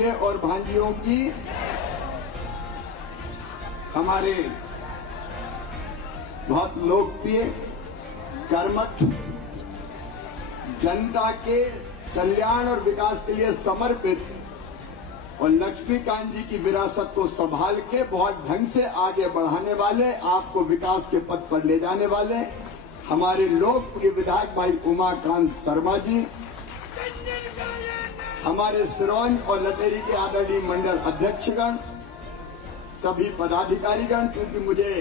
भांजे और भांजियों की। हमारे बहुत लोकप्रिय, कर्मठ, जनता के कल्याण और विकास के लिए समर्पित और लक्ष्मीकांत जी की विरासत को संभाल के बहुत ढंग से आगे बढ़ाने वाले, आपको विकास के पथ पर ले जाने वाले हमारे लोकप्रिय विधायक भाई उमाकांत शर्मा जी, हमारे सिरोंज और लटेरी के आदरणीय मंडल अध्यक्षगण, सभी पदाधिकारीगण। क्योंकि मुझे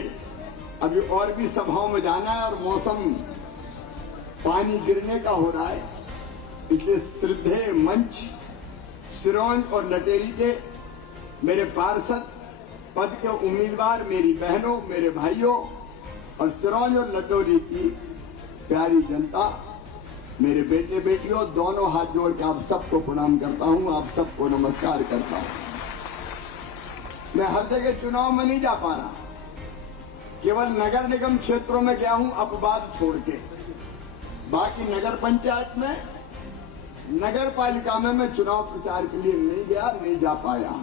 अभी और भी सभाओं में जाना है और मौसम पानी गिरने का हो रहा है, इसलिए श्रद्धेय मंच सिरोंज और लटेरी के मेरे पार्षद पद के उम्मीदवार, मेरी बहनों, मेरे भाइयों और सिरोंज और लटेरी की प्यारी जनता, मेरे बेटे बेटियों, दोनों हाथ जोड़ के आप सबको प्रणाम करता हूं, आप सबको नमस्कार करता हूं। मैं हर जगह चुनाव में नहीं जा पा रहा, केवल नगर निगम क्षेत्रों में गया हूं अपवाद छोड़ के। बाकी नगर पंचायत में, नगर पालिका में मैं चुनाव प्रचार के लिए नहीं गया, नहीं जा पाया।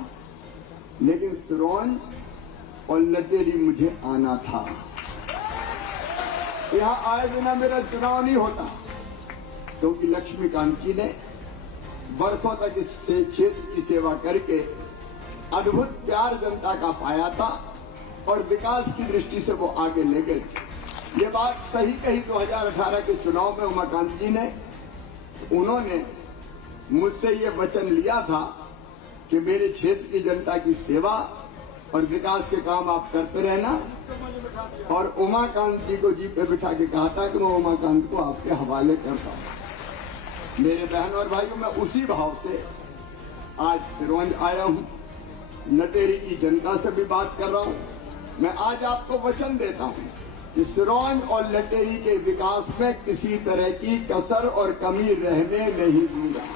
लेकिन सिरोंज और लटेरी मुझे आना था। यहाँ आए बिना मेरा चुनाव नहीं होता, क्योंकि लक्ष्मीकांत जी ने वर्षों तक इस क्षेत्र की सेवा करके अद्भुत प्यार जनता का पाया था और विकास की दृष्टि से वो आगे ले गए थे। ये बात सही कही 2018 के चुनाव में उमाकांत जी ने। उन्होंने मुझसे ये वचन लिया था कि मेरे क्षेत्र की जनता की सेवा और विकास के काम आप करते रहना, और उमाकांत जी को जीप पे बिठा के कहा था कि मैं उमाकांत को आपके हवाले करता हूं। मेरे बहन और भाइयों, मैं उसी भाव से आज सिरोंज आया हूं, लटेरी की जनता से भी बात कर रहा हूं। मैं आज आपको वचन देता हूं कि सिरोंज और लटेरी के विकास में किसी तरह की कसर और कमी रहने नहीं दूंगा।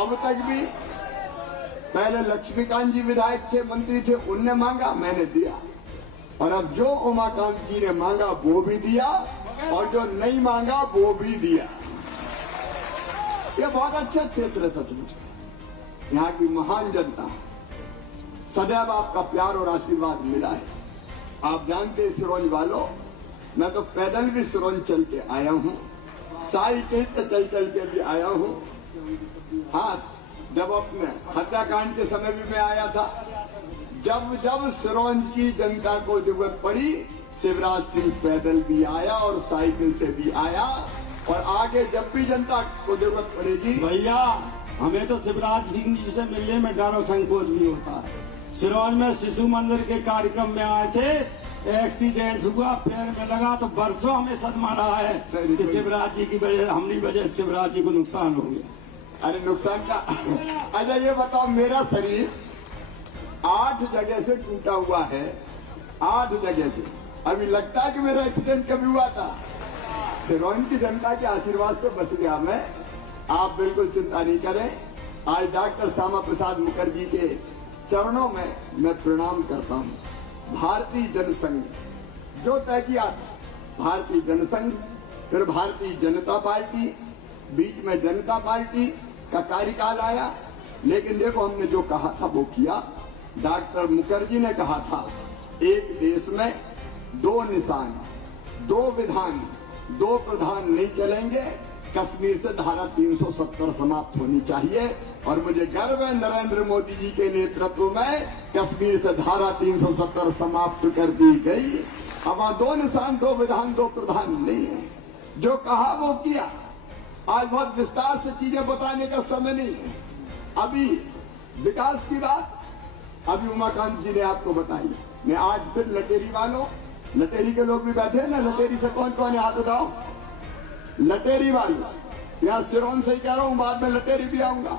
अब तक भी पहले लक्ष्मीकांत जी विधायक थे, मंत्री थे, उनने मांगा, मैंने दिया, और अब जो उमाकांत जी ने मांगा वो भी दिया, और जो नहीं मांगा वो भी दिया। ये बहुत अच्छा क्षेत्र है सचमुच। यहाँ की महान जनता, सदैव आपका प्यार और आशीर्वाद मिला है। आप जानते हैं सिरोंज वालों, मैं तो पैदल भी सिरोंज चल के आया हूँ, साइकिल से चल के भी आया हूँ। हाँ, जब अपने हत्याकांड के समय भी मैं आया था। जब जब सिरोंज की जनता को जरूरत पड़ी, शिवराज सिंह पैदल भी आया और साइकिल से भी आया, और आगे जब भी जनता को जरूरत पड़ेगी। भैया, हमें तो शिवराज सिंह जी से मिलने में डर और संकोच भी होता है। सिरोंज में शिशु मंदिर के कार्यक्रम में आए थे, एक्सीडेंट हुआ, पैर में लगा, तो बरसों हमें सदमा रहा है कि शिवराज जी की वजह, हमनी वजह शिवराज जी को नुकसान हो गया। अरे नुकसान क्या? अच्छा ये बताओ, मेरा शरीर 8 जगह से टूटा हुआ है, 8 जगह से। अभी लगता है कि मेरा एक्सीडेंट कभी हुआ था? सिरोंज की जनता के आशीर्वाद से बच गया मैं। आप बिल्कुल चिंता नहीं करें। आज डॉक्टर श्यामा प्रसाद मुखर्जी के चरणों में मैं प्रणाम करता हूं। भारतीय जनसंघ जो तय किया था, भारतीय जनसंघ, फिर भारतीय जनता पार्टी, बीच में जनता पार्टी का कार्यकाल आया। लेकिन देखो, हमने जो कहा था वो किया। डॉक्टर मुखर्जी ने कहा था, एक देश में 2 निशान, 2 विधान, 2 प्रधान नहीं चलेंगे। कश्मीर से धारा 370 समाप्त होनी चाहिए, और मुझे गर्व है नरेंद्र मोदी जी के नेतृत्व में कश्मीर से धारा 370 समाप्त कर दी गई। अब वहां 2 निशान, 2 विधान, 2 प्रधान नहीं है। जो कहा वो किया। आज बहुत विस्तार से चीजें बताने का समय नहीं है। अभी विकास की बात अभी उमाकांत जी ने आपको बताई। मैं आज फिर लटेरी वालों, लटेरी के लोग भी बैठे हैं ना, लटेरी से कौन कौन हाथ उठाओ? लटेरी वाले, यहाँ सिरोंज से ही कह रहा हूँ, बाद में लटेरी भी आऊंगा।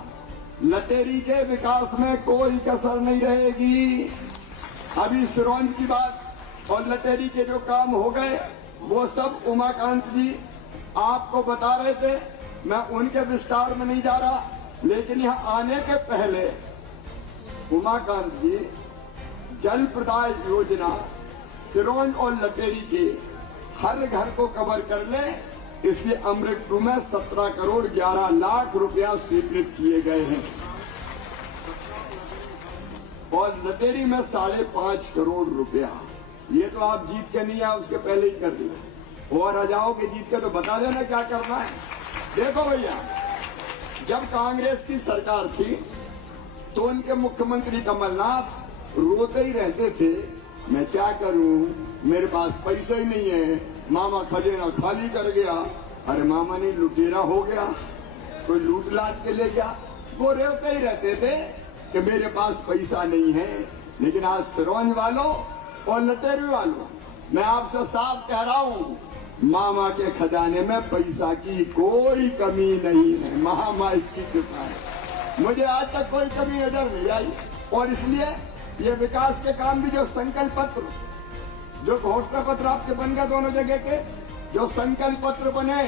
लटेरी के विकास में कोई कसर नहीं रहेगी। अभी सिरोंज की बात और लटेरी के जो काम हो गए वो सब उमाकांत जी आपको बता रहे थे। मैं उनके विस्तार में नहीं जा रहा, लेकिन यहाँ आने के पहले उमाकांत जी जल प्रदाय योजना सिरोंज और लटेरी के हर घर को कवर कर ले, इसलिए अमृत 2 में 17 करोड़ 11 लाख रुपया स्वीकृत किए गए हैं। और लटेरी में 5.5 करोड़ रुपया। ये तो आप जीत के नहीं आए, उसके पहले ही कर दिया। और आ जाओगे जीत के तो बता देना क्या करना है। देखो भैया, जब कांग्रेस की सरकार थी तो उनके मुख्यमंत्री कमलनाथ रोते ही रहते थे, मैं क्या करूं, मेरे पास पैसा ही नहीं है, मामा खजाना खाली कर गया। अरे मामा नहीं, लुटेरा हो गया, कोई लूट लाट के ले गया। वो रोते ही रहते थे कि मेरे पास पैसा नहीं है। लेकिन आज सिरोंज वालों और लटेरी वालों, मैं आपसे साफ कह रहा हूं, मामा के खजाने में पैसा की कोई कमी नहीं है। महामाई की कृपा है, मुझे आज तक कोई कमी नजर नहीं आई। और इसलिए ये विकास के काम भी, जो संकल्प पत्र, जो घोषणा पत्र आपके बन गए दोनों जगह के, जो संकल्प पत्र बने,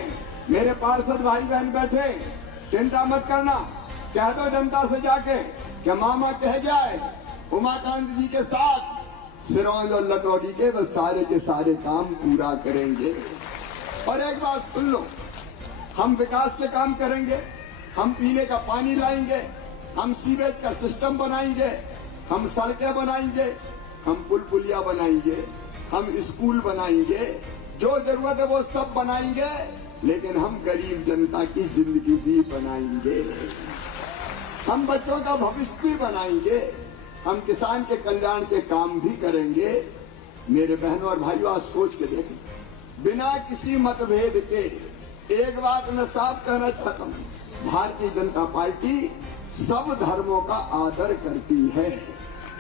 मेरे पार्षद भाई बहन बैठे, चिंता मत करना, कह दो जनता से जाके कि मामा कह जाए उमाकांत जी के साथ सिरोंज और लटोरी के वो सारे के सारे काम पूरा करेंगे। और एक बात सुन लो, हम विकास के काम करेंगे, हम पीने का पानी लाएंगे, हम सीवेज का सिस्टम बनाएंगे, हम सड़कें बनाएंगे, हम पुल पुलिया बनाएंगे, हम स्कूल बनाएंगे, जो जरूरत है वो सब बनाएंगे। लेकिन हम गरीब जनता की जिंदगी भी बनाएंगे, हम बच्चों का भविष्य भी बनाएंगे, हम किसान के कल्याण के काम भी करेंगे। मेरे बहनों और भाइयों, आज सोच के देखें, बिना किसी मतभेद के एक बात मैं साफ कहना चाहता हूँ, भारतीय जनता पार्टी सब धर्मों का आदर करती है।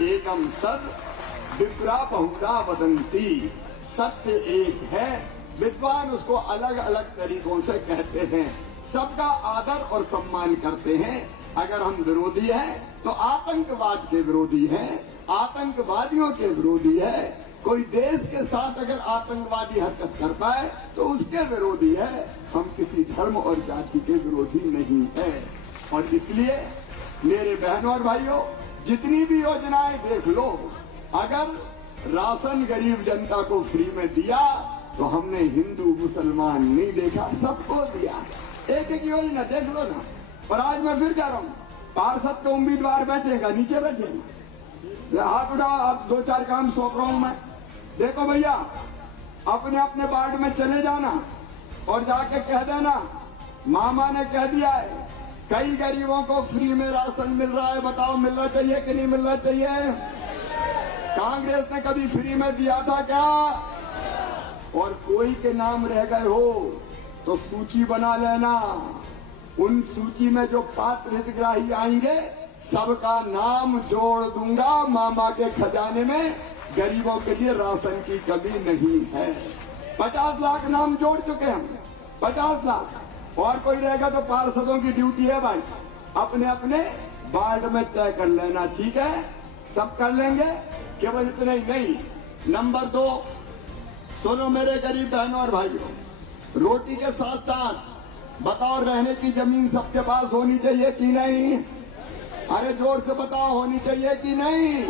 एकम सद विप्रा बहुधा वदंती, सत्य एक है, विद्वान उसको अलग अलग तरीकों से कहते हैं। सबका आदर और सम्मान करते हैं। अगर हम विरोधी हैं तो आतंकवाद के विरोधी हैं, आतंकवादियों के विरोधी है। कोई देश के साथ अगर आतंकवादी हरकत करता है तो उसके विरोधी है। हम किसी धर्म और जाति के विरोधी नहीं है। और इसलिए मेरे बहनों और भाइयों, जितनी भी योजनाएं देख लो, अगर राशन गरीब जनता को फ्री में दिया तो हमने हिंदू मुसलमान नहीं देखा, सबको दिया। एक एक योजना देख लो ना। और आज मैं फिर कह रहा हूँ, पार्षद के उम्मीदवार बैठेगा, नीचे बैठेगा, हाथ उठाओ, अब 2-4 काम सौंप रहा हूं मैं। देखो भैया, अपने अपने वार्ड में चले जाना और जाके कह देना, मामा ने कह दिया है कई गरीबों को फ्री में राशन मिल रहा है, बताओ मिलना चाहिए कि नहीं मिलना चाहिए? कांग्रेस ने कभी फ्री में दिया था क्या? और कोई के नाम रह गए हो तो सूची बना लेना। उन सूची में जो पात्र हितग्राही आएंगे सबका नाम जोड़ दूंगा। मामा के खजाने में गरीबों के लिए राशन की कमी नहीं है। 50 लाख नाम जोड़ चुके हम, 50 लाख। और कोई रहेगा तो पार्षदों की ड्यूटी है भाई, अपने अपने वार्ड में तय कर लेना, ठीक है? सब कर लेंगे। केवल इतना ही नहीं, नंबर 2, सुनो मेरे गरीब बहनों और भाइयों, रोटी के साथ साथ बताओ, रहने की जमीन सबके पास होनी चाहिए कि नहीं? अरे जोर से बताओ, होनी चाहिए कि नहीं?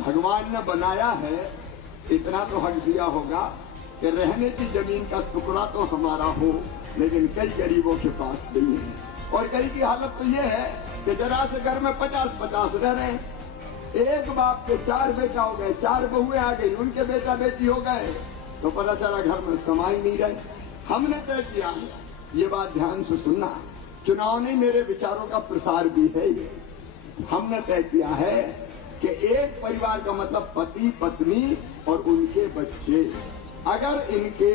भगवान ने बनाया है, इतना तो हक दिया होगा कि रहने की जमीन का टुकड़ा तो हमारा हो, लेकिन कई गरीबों के पास नहीं है। और कई की हालत तो ये है कि जरा से घर में 50-50 रह रहे हैं। एक बाप के 4 बेटा हो गए, 4 बहुएं आ गई, उनके बेटा बेटी हो गए, तो पता चला घर में समा ही नहीं रहे। हमने तय किया है, ये बात ध्यान से सुनना, चुनाव नहीं, मेरे विचारों का प्रसार भी है ये। हमने तय किया है कि एक परिवार का मतलब पति पत्नी और उनके बच्चे। अगर इनके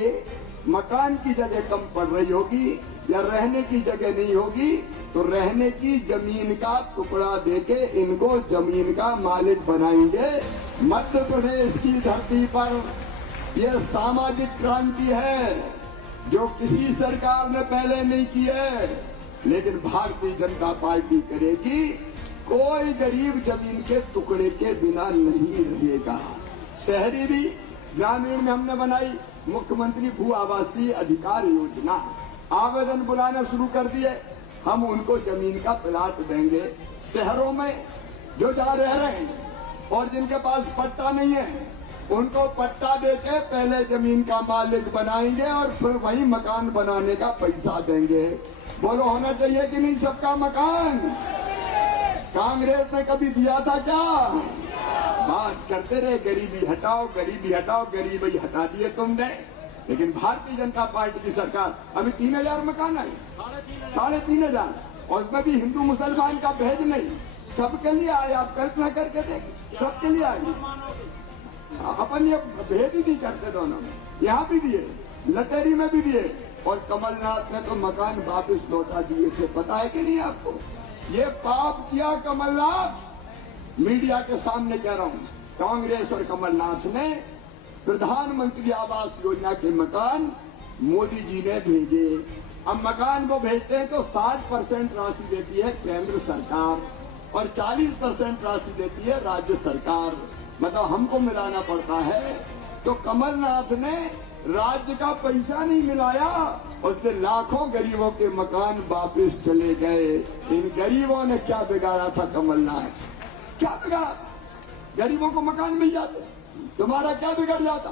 मकान की जगह कम पड़ रही होगी या रहने की जगह नहीं होगी तो रहने की जमीन का टुकड़ा देके इनको जमीन का मालिक बनाएंगे। मध्य प्रदेश की धरती पर यह सामाजिक क्रांति है जो किसी सरकार ने पहले नहीं की है, लेकिन भारतीय जनता पार्टी करेगी। कोई गरीब जमीन के टुकड़े के बिना नहीं रहेगा। शहरी भी, ग्रामीण में हमने बनाई मुख्यमंत्री भू आवासीय अधिकार योजना, आवेदन बुलाना शुरू कर दिए। हम उनको जमीन का प्लाट देंगे। शहरों में जो जा रहे हैं और जिनके पास पट्टा नहीं है उनको पट्टा देके पहले जमीन का मालिक बनाएंगे और फिर वही मकान बनाने का पैसा देंगे। बोलो, होना चाहिए कि नहीं सबका मकान? कांग्रेस ने कभी दिया था क्या? बात करते रहे गरीबी हटाओ, गरीबी हटाओ, गरीबी हटा दिए तुमने। लेकिन भारतीय जनता पार्टी की सरकार अभी 3000 मकान आए, 3,500, और उसमें भी हिंदू मुसलमान का भेद नहीं, सबके लिए आए। आप कल्पना करके देखिए, सबके लिए आए। अपन ये भेद ही नहीं करते दोनों में, यहाँ भी दिए, लटेरी में भी दिए, और कमलनाथ ने तो मकान वापस लौटा दिए थे। पता है कि नहीं आपको? ये पाप किया कमलनाथ। मीडिया के सामने कह रहा हूं, कांग्रेस और कमलनाथ ने प्रधानमंत्री आवास योजना के मकान मोदी जी ने भेजे। अब मकान वो भेजते हैं तो 60% राशि देती है केंद्र सरकार और 40% राशि देती है राज्य सरकार, मतलब हमको मिलाना पड़ता है। तो कमलनाथ ने राज्य का पैसा नहीं मिलाया, उसने लाखों गरीबों के मकान वापस चले गए। इन गरीबों ने क्या बिगाड़ा था? कमलनाथ क्या बिगाड़ा? गरीबों को मकान मिल जाते, तुम्हारा क्या बिगड़ जाता?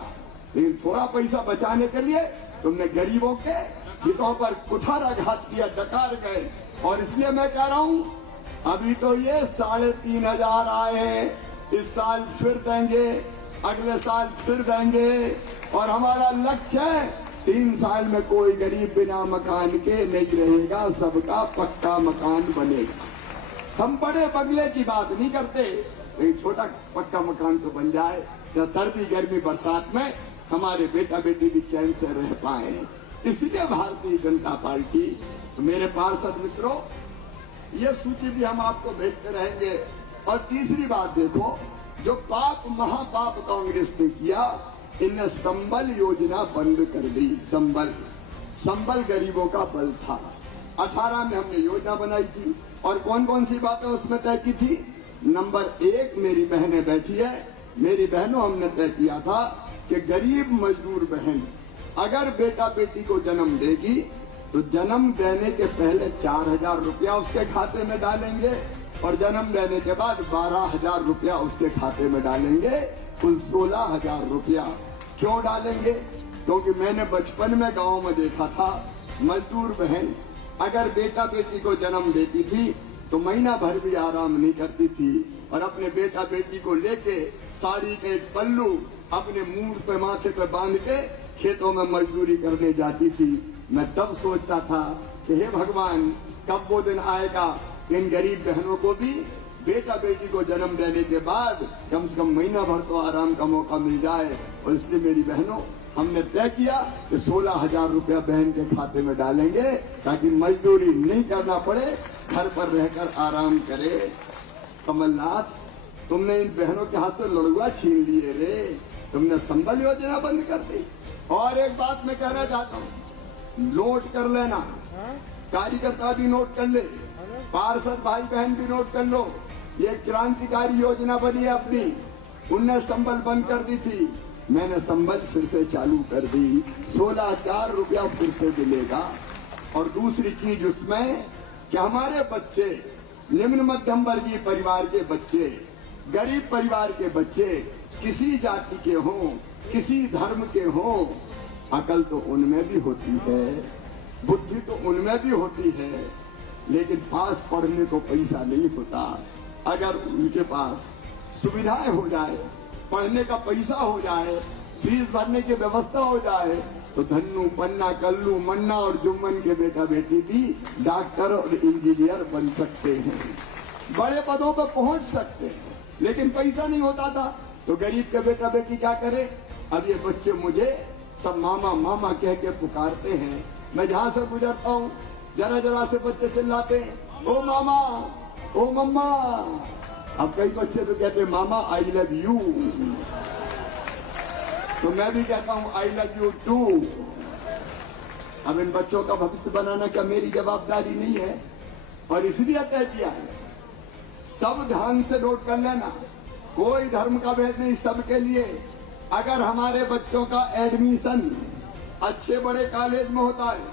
लेकिन थोड़ा पैसा बचाने के लिए तुमने गरीबों के हितों पर कुठाराघात किया, डकार गए। और इसलिए मैं कह रहा हूं, अभी तो ये 3,500 आए हैं, इस साल फिर देंगे, अगले साल फिर देंगे, और हमारा लक्ष्य है 3 साल में कोई गरीब बिना मकान के नहीं रहेगा, सबका पक्का मकान बनेगा। हम बड़े बंगले की बात नहीं करते, एक छोटा पक्का मकान तो बन जाए, या सर्दी गर्मी बरसात में हमारे बेटा बेटी भी चैन से रह पाए। इसलिए भारतीय जनता पार्टी, मेरे पार्षद मित्रों, ये सूची भी हम आपको भेजते रहेंगे। और तीसरी बात देखो, जो पाप महापाप कांग्रेस ने किया, इन्हें संबल योजना बंद कर दी। संबल गरीबों का बल था। 18 में हमने योजना बनाई थी, और कौन कौन सी बातें उसमें तय की थी? नंबर 1, मेरी बहनें बैठी है, मेरी बहनों, हमने तय किया था कि गरीब मजदूर बहन अगर बेटा बेटी को जन्म देगी तो जन्म देने के पहले 4,000 रुपया उसके खाते में डालेंगे, और जन्म देने के बाद 12,000 रुपया उसके खाते में डालेंगे, कुल 16,000 रुपया। क्यों डालेंगे? क्योंकि मैंने बचपन में गांव में देखा था, मजदूर बहन अगर बेटा बेटी को जन्म देती थी तो महीना भर भी आराम नहीं करती थी, और अपने बेटा बेटी को लेके साड़ी के एक पल्लू अपने मुंह पे माथे पे बांध के खेतों में मजदूरी करने जाती थी। मैं तब सोचता था कि हे भगवान, कब वो दिन आएगा इन गरीब बहनों को भी बेटा बेटी को जन्म देने के बाद कम से कम महीना भर तो आराम का मौका मिल जाए। और इसलिए मेरी बहनों, हमने तय किया कि 16,000 रुपया बहन के खाते में डालेंगे, ताकि मजदूरी नहीं करना पड़े, घर पर रहकर आराम करे। कमलनाथ, तुमने इन बहनों के हाथ से लड़ुआ छीन लिए रे, तुमने संबल योजना बंद कर दी। और एक बात मैं कहना चाहता हूँ, नोट कर लेना, कार्यकर्ता भी नोट कर ले, पार्षद भाई बहन भी नोट कर लो, ये क्रांतिकारी योजना बनी है अपनी। उनने संबल बंद कर दी थी, मैंने संबल फिर से चालू कर दी, 16,000 रुपया फिर से मिलेगा। और दूसरी चीज उसमें कि हमारे बच्चे, निम्न मध्यम वर्गीय परिवार के बच्चे, गरीब परिवार के बच्चे, किसी जाति के हों, किसी धर्म के हों, अकल तो उनमें भी होती है, बुद्धि तो उनमें भी होती है, लेकिन पास पढ़ने को पैसा नहीं होता। अगर उनके पास सुविधाएं हो जाए, पढ़ने का पैसा हो जाए, फीस भरने की व्यवस्था हो जाए, तो धन्नू पन्ना कल्लू मन्ना और जुम्मन के बेटा बेटी भी डॉक्टर और इंजीनियर बन सकते हैं, बड़े पदों पर पहुंच सकते हैं। लेकिन पैसा नहीं होता था, तो गरीब के बेटा बेटी क्या करे? अब ये बच्चे मुझे सब मामा मामा कह के पुकारते हैं। मैं जहां से गुजरता हूँ, जरा जरा से बच्चे चिल्लाते हैं, ओ मामा, ओ मम्मा। अब कई बच्चे तो कहते हैं मामा आई लव यू, तो मैं भी कहता हूँ आई लव यू टू। अब इन बच्चों का भविष्य बनाना क्या मेरी जवाबदारी नहीं है? और इसलिए तय किया है, सब ध्यान से नोट कर लेना, कोई धर्म का भेद नहीं, सबके लिए। अगर हमारे बच्चों का एडमिशन अच्छे बड़े कॉलेज में होता है,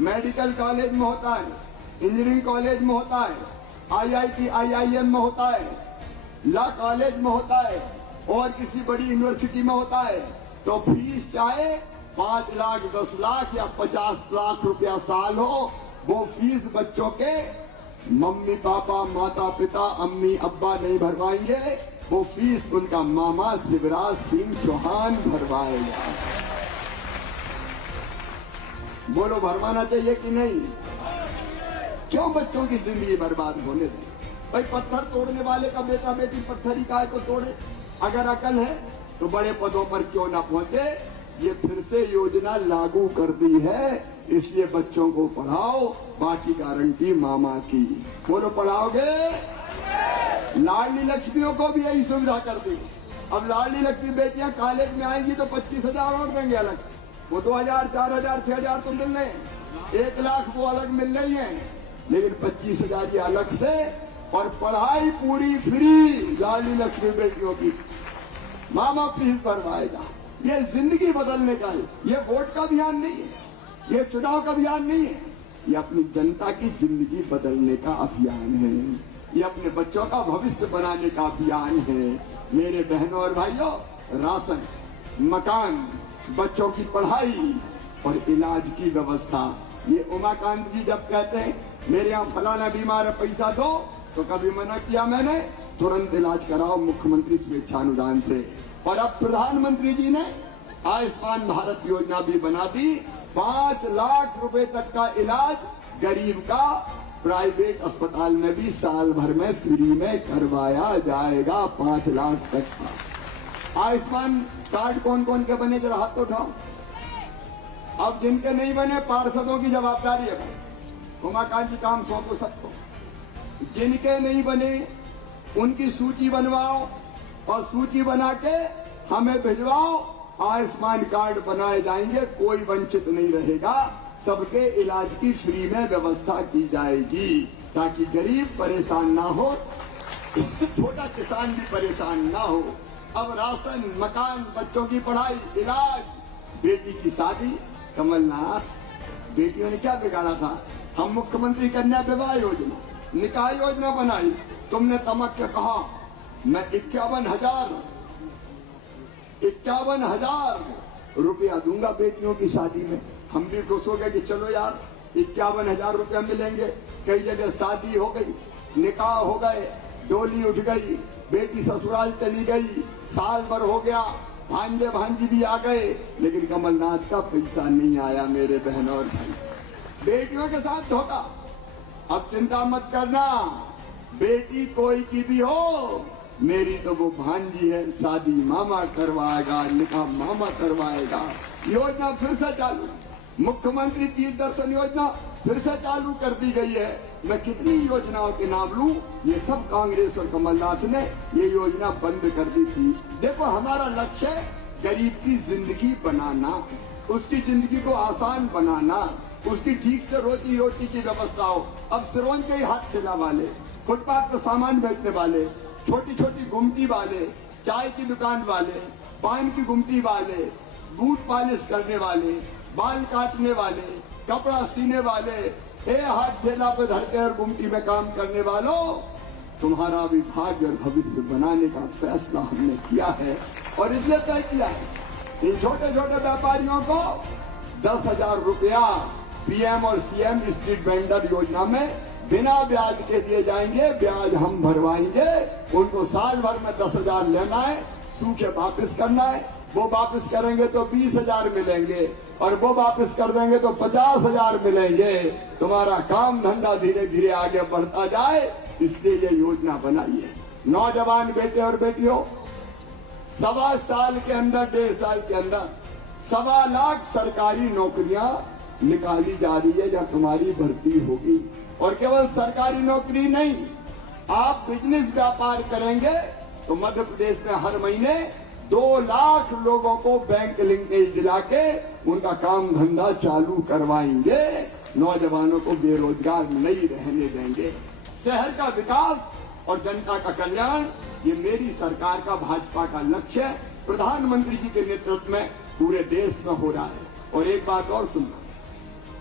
मेडिकल कॉलेज में होता है, इंजीनियरिंग कॉलेज में होता है, IIT IIM में होता है, लॉ कॉलेज में होता है, और किसी बड़ी यूनिवर्सिटी में होता है, तो फीस चाहे 5 लाख 10 लाख या 50 लाख रुपया साल हो, वो फीस बच्चों के मम्मी पापा माता पिता अम्मी अब्बा नहीं भरवाएंगे, वो फीस उनका मामा शिवराज सिंह चौहान भरवाएगा। बोलो भरवाना चाहिए कि नहीं? क्यों बच्चों की जिंदगी बर्बाद होने दें? भाई पत्थर तोड़ने वाले का बेटा बेटी पत्थर ही काहे को तोड़े? अगर अकल है तो बड़े पदों पर क्यों ना पहुंचे। ये फिर से योजना लागू कर दी है, इसलिए बच्चों को पढ़ाओ, बाकी गारंटी मामा की। बोलो पढ़ाओगे? लाडली लक्ष्मियों को भी यही सुविधा कर दी। अब लाडली लक्ष्मी बेटियां कॉलेज में आएंगी तो 25,000 और देंगे अलग से। वो 2,000 4,000 6,000 तो मिल रहे हैं, 1 लाख वो अलग मिल रही है, लेकिन 25,000 ये अलग से, और पढ़ाई पूरी फ्री लाडली लक्ष्मी बेटियों की। मामा फीस भरवाएगा। ये जिंदगी बदलने का है, ये वोट का अभियान नहीं है, ये चुनाव का अभियान नहीं है, ये अपनी जनता की जिंदगी बदलने का अभियान है, ये अपने बच्चों का भविष्य बनाने का अभियान है। मेरे बहनों और भाइयों, राशन, मकान, बच्चों की पढ़ाई और इलाज की व्यवस्था, ये उमाकांत जी जब कहते हैं मेरे यहाँ फलाना बीमार है पैसा दो, तो कभी मना किया मैंने? तुरंत इलाज कराओ मुख्यमंत्री स्वेच्छानुदान से। और अब प्रधानमंत्री जी ने आयुष्मान भारत योजना भी बना दी। 5 लाख रुपए तक का इलाज गरीब का प्राइवेट अस्पताल में भी साल भर में फ्री में करवाया जाएगा। 5 लाख तक का आयुष्मान कार्ड कौन कौन के बने, जरा हाथ तो उठाओ। अब जिनके नहीं बने, पार्षदों की जवाबदारी है भाई, उमाकांत जी काम सौंपो सबको। जिनके नहीं बने उनकी सूची बनवाओ और सूची बना के हमें भिजवाओ। आयुष्मान कार्ड बनाए जाएंगे, कोई वंचित नहीं रहेगा, सबके इलाज की फ्री में व्यवस्था की जाएगी, ताकि गरीब परेशान ना हो, छोटा किसान भी परेशान ना हो। अब राशन, मकान, बच्चों की पढ़ाई, इलाज, बेटी की शादी। कमलनाथ, बेटियों ने क्या बिगाड़ा था? हम मुख्यमंत्री कन्या विवाह योजना, निकाह योजना बनाई, तुमने तमक के कहा मैं 51,000 रुपया दूंगा बेटियों की शादी में। हम भी खुश हो गए कि चलो यार 51,000 रुपया मिलेंगे। कई जगह शादी हो गई, निकाह हो गए, डोली उठ गई, बेटी ससुराल चली गई, साल भर हो गया, भांजे भांजी भी आ गए, लेकिन कमलनाथ का पैसा नहीं आया। मेरे बहनों और भाई, बेटियों के साथ धोखा। अब चिंता मत करना, बेटी कोई की भी हो, मेरी तो वो भांजी है, शादी मामा करवाएगा, निकाह मामा करवाएगा। योजना फिर से चालू, मुख्यमंत्री तीर्थ दर्शन योजना फिर से चालू कर दी गई है। मैं कितनी योजनाओं के नाम लूं, ये सब कांग्रेस और कमलनाथ ने ये योजना बंद कर दी थी। देखो, हमारा लक्ष्य है गरीब की जिंदगी बनाना, उसकी जिंदगी को आसान बनाना, उसकी ठीक से रोजी रोटी की व्यवस्था हो। अब सिरोंज के हाथ ठेला वाले, फुटपाथ पर सामान बेचने वाले, छोटी छोटी गुमटी वाले, चाय की दुकान वाले, पान की गुमटी वाले, बूट पॉलिश करने वाले, बाल काटने वाले, कपड़ा सीने वाले, हाथ ठेला पे धरते और गुमटी में काम करने वालों, तुम्हारा भी भाग्य और भविष्य बनाने का फैसला हमने किया है और इसलिए तय किया है। इन छोटे छोटे व्यापारियों को 10,000 रुपया पीएम और सीएम स्ट्रीट वेंडर योजना में बिना ब्याज के दिए जाएंगे। ब्याज हम भरवाएंगे। उनको साल भर में 10,000 लेना है, सूखे वापस करना है। वो वापस करेंगे तो 20,000 मिलेंगे और वो वापस कर देंगे तो 50,000 मिलेंगे। तुम्हारा काम धंधा धीरे धीरे आगे बढ़ता जाए, इसलिए ये योजना बनाई है। नौजवान बेटे और बेटियों, 1.25 साल के अंदर, 1.5 साल के अंदर 1.25 लाख सरकारी नौकरियां निकाली जा रही है जहां तुम्हारी भर्ती होगी। और केवल सरकारी नौकरी नहीं, आप बिजनेस व्यापार करेंगे तो मध्य प्रदेश में हर महीने 2 लाख लोगों को बैंक लिंकेज दिला के उनका काम धंधा चालू करवाएंगे। नौजवानों को बेरोजगार नहीं रहने देंगे। शहर का विकास और जनता का कल्याण, ये मेरी सरकार का, भाजपा का लक्ष्य है। प्रधानमंत्री जी के नेतृत्व में पूरे देश में हो रहा है। और एक बात और सुनना,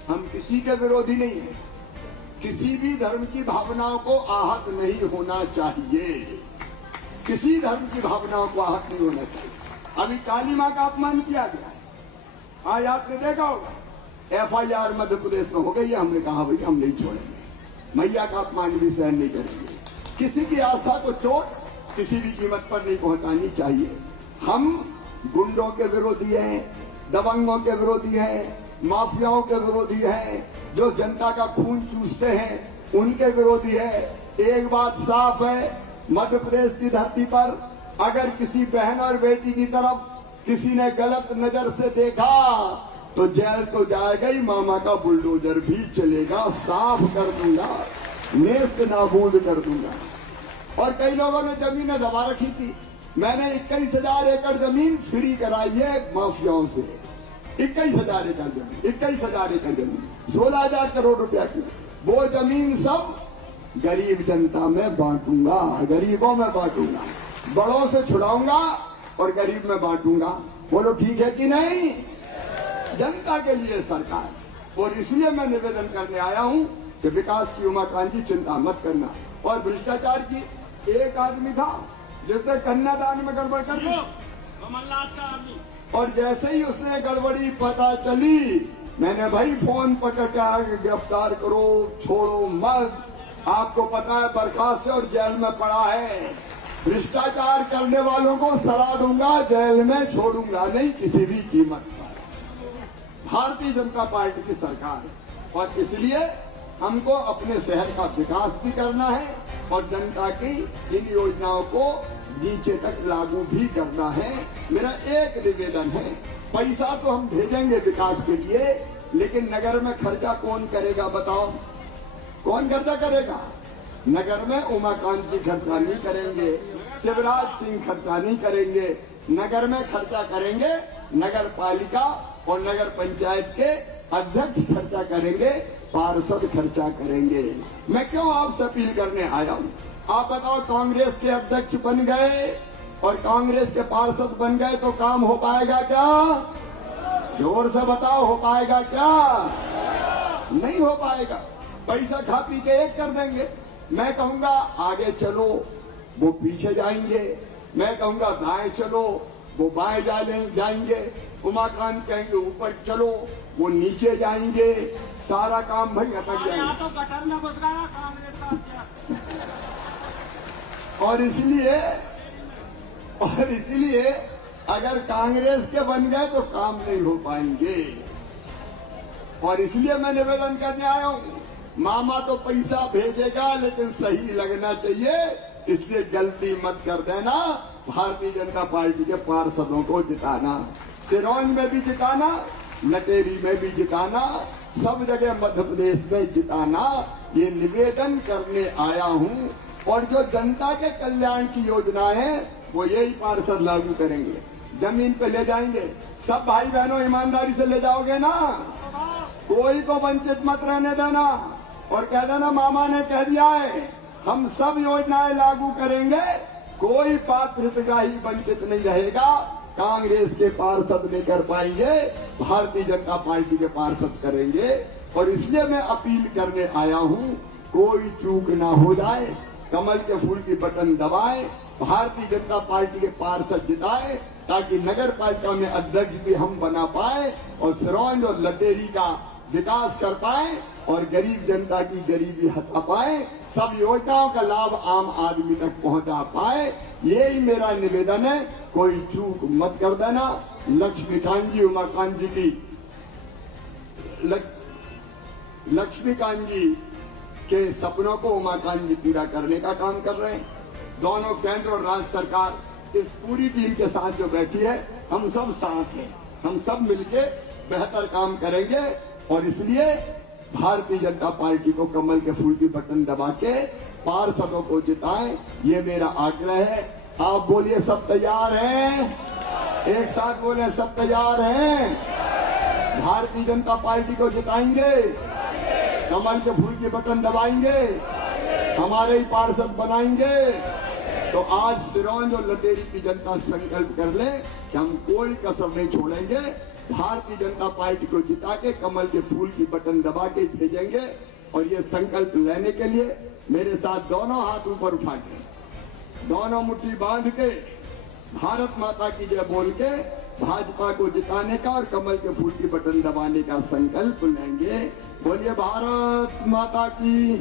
हम किसी के विरोधी नहीं है, किसी भी धर्म की भावनाओं को आहत नहीं होना चाहिए, किसी धर्म की भावनाओं को आहत नहीं होना चाहिए। अभी काली मां का अपमान किया गया है, आज आपने देखा होगा, FIR मध्य प्रदेश में हो गई है। हमने कहा भाई हम नहीं छोड़ेंगे, मैया का अपमान भी सहन नहीं करेंगे। किसी की आस्था को चोट किसी भी कीमत पर नहीं पहुंचानी चाहिए। हम गुंडों के विरोधी हैं, दबंगों के विरोधी हैं, माफियाओं के विरोधी हैं, जो जनता का खून चूसते हैं उनके विरोधी है। एक बात साफ है, मध्य प्रदेश की धरती पर अगर किसी बहन और बेटी की तरफ किसी ने गलत नजर से देखा तो जेल तो जाएगा ही, मामा का बुलडोजर भी चलेगा, साफ कर दूंगा, नेस्त नाबूद कर दूंगा। और कई लोगों ने जमीनें दबा रखी थी। मैंने 21,000 एकड़ जमीन फ्री कराई है माफियाओं से। 21,000 एकड़ जमीन, 21,000 एकड़ जमीन, 16,000 करोड़ रुपया की। वो जमीन सब गरीब जनता में बांटूंगा, गरीबों में बांटूंगा, बड़ों से छुड़ाऊंगा और गरीब में बांटूंगा। बोलो ठीक है कि नहीं? जनता के लिए सरकार। और इसलिए मैं निवेदन करने आया हूं कि विकास की उमाकांत जी चिंता मत करना। और भ्रष्टाचार की, एक आदमी था जिसने कन्यादान में गड़बड़ कर दी, कमलनाथ का आदमी, और जैसे ही उसने गड़बड़ी पता चली, मैंने भाई फोन पकड़ के आगे गिरफ्तार करो, छोड़ो मत। आपको पता है बर्खास्त है और जेल में पड़ा है। भ्रष्टाचार करने वालों को सजा दूंगा, जेल में छोड़ूंगा नहीं किसी भी कीमत पर। भारतीय जनता पार्टी की सरकार है और इसलिए हमको अपने शहर का विकास भी करना है और जनता की इन योजनाओं को नीचे तक लागू भी करना है। मेरा एक निवेदन है, पैसा तो हम भेजेंगे विकास के लिए, लेकिन नगर में खर्चा कौन करेगा बताओ? कौन खर्चा करेगा? नगर में उमाकांत जी खर्चा नहीं करेंगे, शिवराज सिंह खर्चा नहीं करेंगे। नगर में खर्चा करेंगे नगर पालिका और नगर पंचायत के अध्यक्ष खर्चा करेंगे, पार्षद खर्चा करेंगे। मैं क्यों आपसे अपील करने आया हूँ? आप बताओ, कांग्रेस के अध्यक्ष बन गए और कांग्रेस के पार्षद बन गए तो काम हो पाएगा क्या? जोर से बताओ, हो पाएगा क्या? नहीं हो पाएगा। पैसा खा पी के एक कर देंगे। मैं कहूंगा आगे चलो, वो पीछे जाएंगे। मैं कहूंगा दाएं चलो, वो बाएं जाएंगे। उमाकांत कहेंगे ऊपर चलो, वो नीचे जाएंगे। सारा काम भाई अटक जाएगा। तो गटर में घुस गया कांग्रेस का। और इसलिए अगर कांग्रेस के बन गए तो काम नहीं हो पाएंगे। और इसलिए मैं निवेदन करने आया हूँ, मामा तो पैसा भेजेगा लेकिन सही लगना चाहिए, इसलिए गलती मत कर देना। भारतीय जनता पार्टी के पार्षदों को जिताना, सिरोंज में भी जिताना, लटेरी में भी जिताना, सब जगह मध्य प्रदेश में जिताना, ये निवेदन करने आया हूँ। और जो जनता के कल्याण की योजनाएं हैं वो यही पार्षद लागू करेंगे, जमीन पे ले जाएंगे। सब भाई बहनों ईमानदारी से ले जाओगे ना, कोई को वंचित मत रहने देना। और कह देना मामा ने कह दिया है हम सब योजनाएं लागू करेंगे, कोई पात्र हितग्राही वंचित नहीं रहेगा। कांग्रेस के पार्षद नहीं कर पाएंगे, भारतीय जनता पार्टी के पार्षद करेंगे। और इसलिए मैं अपील करने आया हूँ, कोई चूक ना हो जाए, कमल के फूल की बटन दबाएं, भारतीय जनता पार्टी के पार्षद जिताएं, ताकि नगर पालिका में अध्यक्ष भी हम बना पाए और सिरोंज और लटेरी का विकास कर पाए और गरीब जनता की गरीबी हटा पाए, सब योजनाओं का लाभ आम आदमी तक पहुंचा पाए। यही मेरा निवेदन है, कोई चूक मत कर देना। लक्ष्मीकांत जी उमाकांत जी की लक्ष्मीकांत जी के सपनों को उमाकांत जी पूरा करने का काम कर रहे हैं। दोनों केंद्र और राज्य सरकार इस पूरी टीम के साथ जो बैठी है, हम सब साथ हैं, हम सब मिलके बेहतर काम करेंगे। और इसलिए भारतीय जनता पार्टी को कमल के फूल की बटन दबा के पार्षदों को जिताएं, ये मेरा आग्रह है। आप बोलिए सब तैयार हैं? एक साथ बोले सब तैयार हैं? भारतीय जनता पार्टी को जिताएंगे, कमल के फूल की बटन दबाएंगे, हमारे ही पार्षद बनाएंगे। तो आज सिरोंज और लटेरी की जनता संकल्प कर ले कि हम कोई कसर नहीं छोड़ेंगे, भारतीय जनता पार्टी को जिता के कमल के फूल की बटन दबा के भेजेंगे। और ये संकल्प लेने के लिए मेरे साथ दोनों हाथ ऊपर उठा के, दोनों मुट्ठी बांध के, भारत माता की जय बोल के भाजपा को जिताने का और कमल के फूल की बटन दबाने का संकल्प लेंगे। बोलिए भारत माता की।